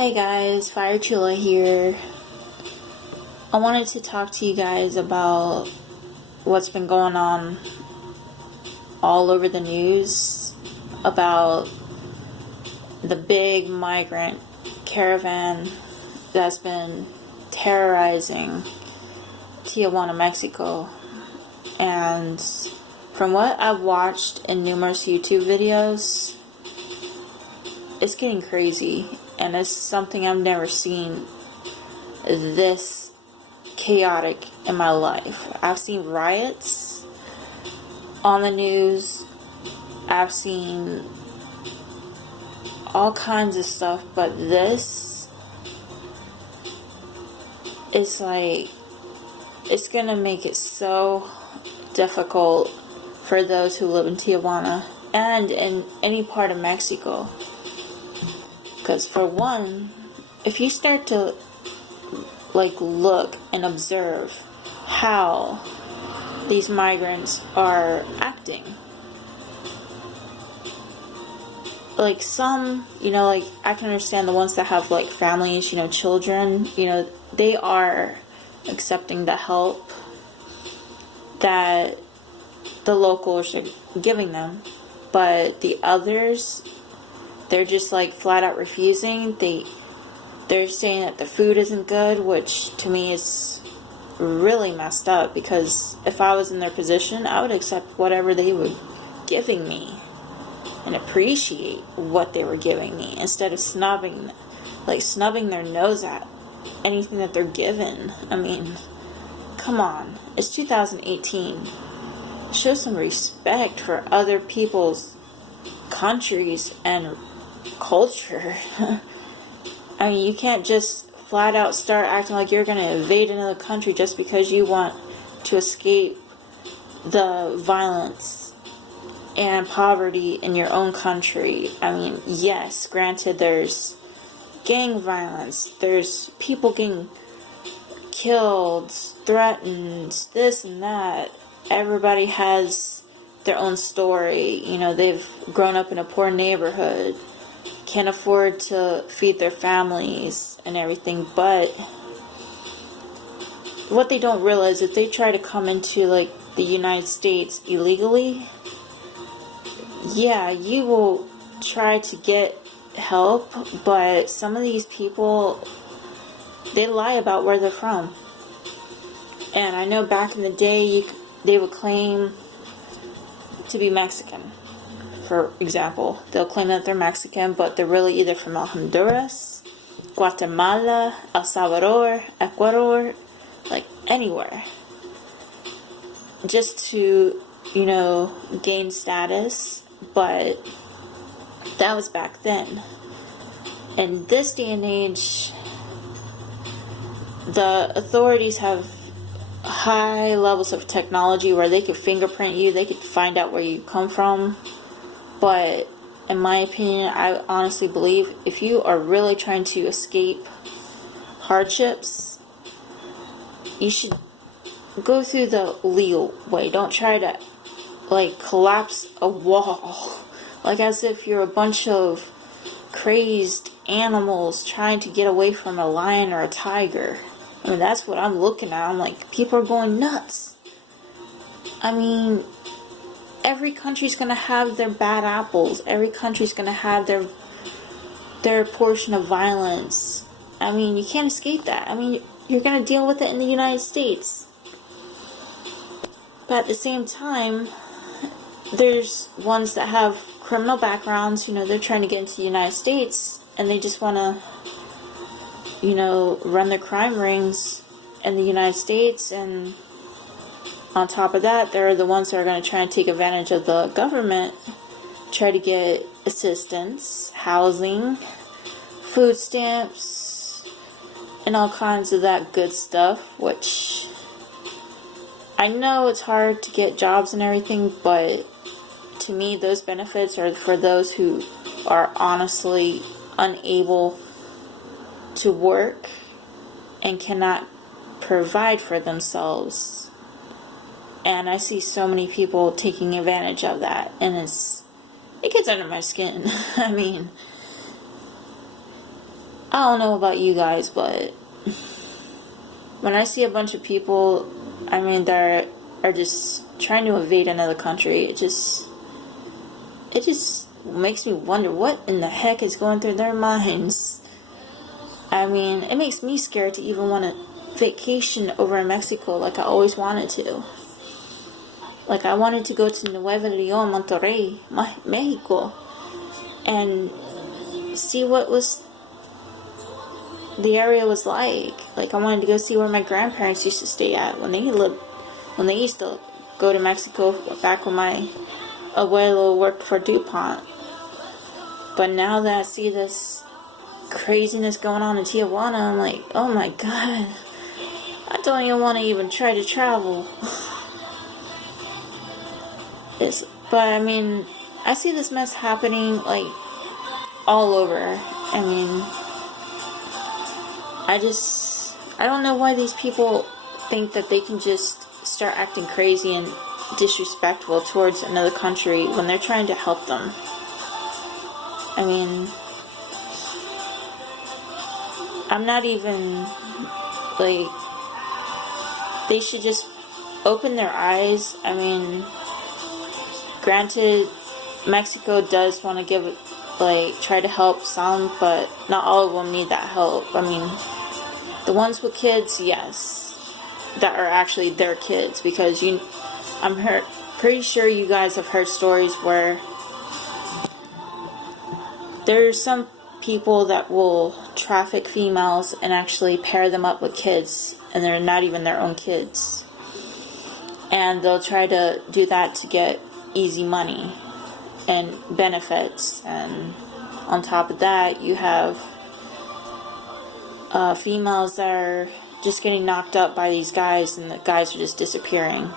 Hey guys, Fire Chula here. I wanted to talk to you guys about what's been going on all over the news about the big migrant caravan that's been terrorizing Tijuana, Mexico. And from what I've watched in numerous YouTube videos, it's getting crazy, and it's something I've never seen this chaotic in my life. I've seen riots on the news, I've seen all kinds of stuff, but this is like, it's gonna make it so difficult for those who live in Tijuana and in any part of Mexico. Because for one, if you start to look and observe how these migrants are acting, some, I can understand the ones that have families, children, they are accepting the help that the locals are giving them, but the others, they're just flat out refusing. They're saying that the food isn't good, which to me is really messed up, because if I was in their position, I would accept whatever they were giving me and appreciate what they were giving me instead of snubbing their nose at anything that they're given. I mean, come on. It's 2018. Show some respect for other people's countries and culture. I mean, you can't just flat out start acting like you're going to invade another country just because you want to escape the violence and poverty in your own country. I mean, yes, granted, there's gang violence, there's people getting killed, threatened, this and that. Everybody has their own story. They've grown up in a poor neighborhood, can't afford to feed their families and everything, but what they don't realize, if they try to come into the United States illegally, yeah, you will try to get help, but some of these people, they lie about where they're from. And I know back in the day, they would claim to be Mexican. For example, they'll claim that they're Mexican, but they're really either from Honduras, Guatemala, El Salvador, Ecuador, anywhere. Just to, gain status, but that was back then. In this day and age, the authorities have high levels of technology where they could fingerprint you, they could find out where you come from. But in my opinion, I honestly believe if you are really trying to escape hardships, you should go through the legal way. Don't try to collapse a wall as if you're a bunch of crazed animals trying to get away from a lion or a tiger. I mean, that's what I'm looking at. I'm like, people are going nuts. I mean, every country's going to have their bad apples. Every country's going to have their portion of violence. I mean, you can't escape that. I mean, you're going to deal with it in the United States. But at the same time, there's ones that have criminal backgrounds. They're trying to get into the United States, and they just want to, run their crime rings in the United States, and on top of that, they're the ones that are going to try and take advantage of the government, try to get assistance, housing, food stamps, and all kinds of that good stuff, which I know it's hard to get jobs and everything, but to me, those benefits are for those who are honestly unable to work and cannot provide for themselves. And I see so many people taking advantage of that, and it gets under my skin. I mean, I don't know about you guys, but when I see a bunch of people, I mean, that are just trying to invade another country, it just makes me wonder what in the heck is going through their minds. I mean, it makes me scared to even want to vacation over in Mexico like I always wanted to. Like, I wanted to go to Nuevo León, Monterrey, Mexico, and see what the area was like. Like, I wanted to go see where my grandparents used to stay at when they used to go to Mexico back when my abuelo worked for DuPont. But now that I see this craziness going on in Tijuana, I'm like, oh my god, I don't even want to even try to travel. But I mean, I see this mess happening like all over. I mean, I don't know why these people think that they can just start acting crazy and disrespectful towards another country when they're trying to help them. I mean, I'm not even, like, they should just open their eyes. I mean, granted, Mexico does want to give, like, try to help some, but not all of them need that help. I mean, the ones with kids, yes, that are actually their kids, because pretty sure you guys have heard stories where there's some people that will traffic females and actually pair them up with kids, and they're not even their own kids. And they'll try to do that to get easy money and benefits. And on top of that, you have females that are just getting knocked up by these guys, and the guys are just disappearing.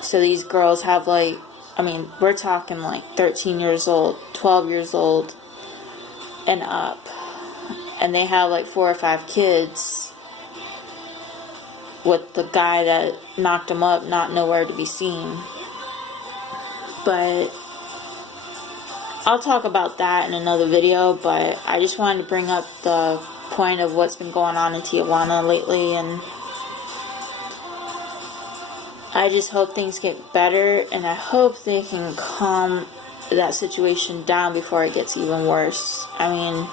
So these girls have, like, I mean, we're talking like 13 years old, 12 years old, and up. And they have like 4 or 5 kids with the guy that knocked them up not nowhere to be seen. But I'll talk about that in another video, but I just wanted to bring up the point of what's been going on in Tijuana lately, and I just hope things get better, and I hope they can calm that situation down before it gets even worse. I mean,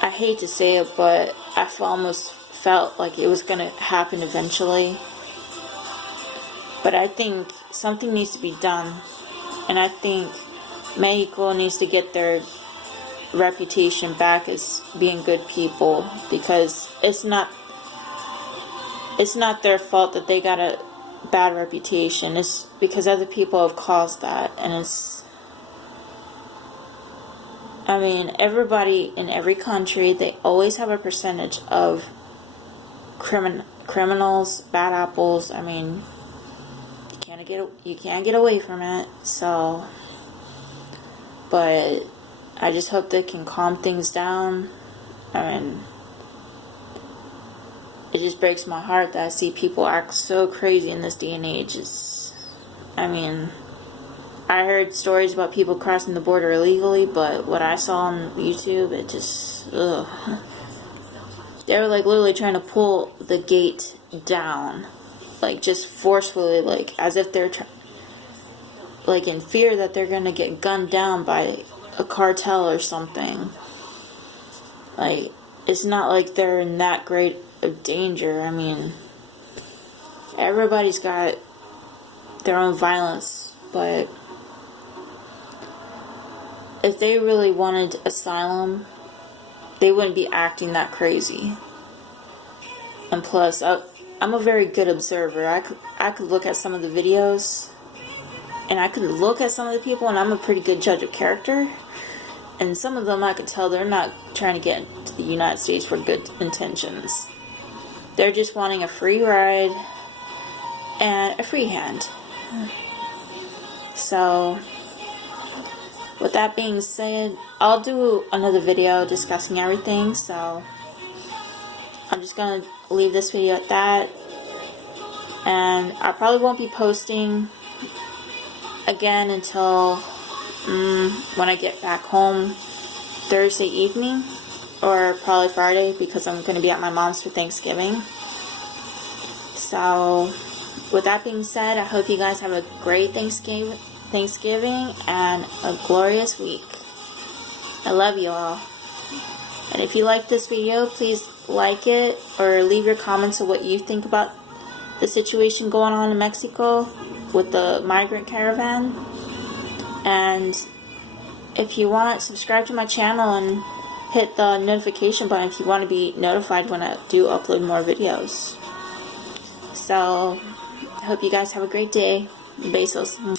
I hate to say it, but I almost felt like it was going to happen eventually. But I think something needs to be done, and I think Mexico needs to get their reputation back as being good people, because it's not their fault that they got a bad reputation. It's because other people have caused that. And I mean, everybody in every country, they always have a percentage of criminals, bad apples. I mean, you can't get away from it. So, but I just hope they can calm things down. I mean, it just breaks my heart that I see people act so crazy in this day and age. I mean, I heard stories about people crossing the border illegally, but what I saw on YouTube, it just, ugh. They were like literally trying to pull the gate down, like just forcefully, like as if they're like in fear that they're gonna get gunned down by a cartel or something. Like, it's not like they're in that great of danger. I mean, everybody's got their own violence, but if they really wanted asylum, they wouldn't be acting that crazy. And plus, I'm a very good observer. I could look at some of the videos, and I could look at some of the people, and I'm a pretty good judge of character. And some of them I could tell they're not trying to get to the United States for good intentions. They're just wanting a free ride and a free hand. So, with that being said, I'll do another video discussing everything. So, I'm just going to leave this video at that. And I probably won't be posting again until when I get back home Thursday evening, or probably Friday, because I'm going to be at my mom's for Thanksgiving. So, with that being said, I hope you guys have a great Thanksgiving and a glorious week. I love you all. And if you like this video, please like it or leave your comments of what you think about the situation going on in Mexico with the migrant caravan. And if you want, subscribe to my channel and hit the notification button if you want to be notified when I do upload more videos. So, I hope you guys have a great day. Besos.